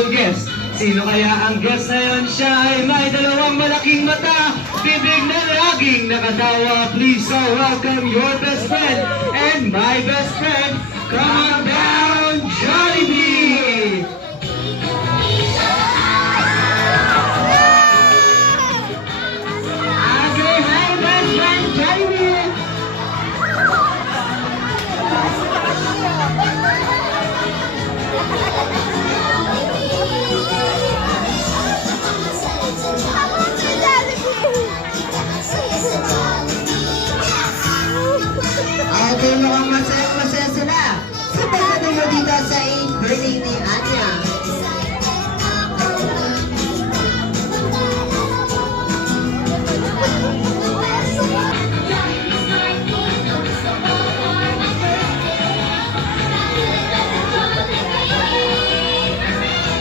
special guest. Sino kaya ang guest na yun? Siya ay may dalawang malaking mata, bibig na laging nakatawa. Please so welcome your best friend and my best friend. Come on down, Jollibee!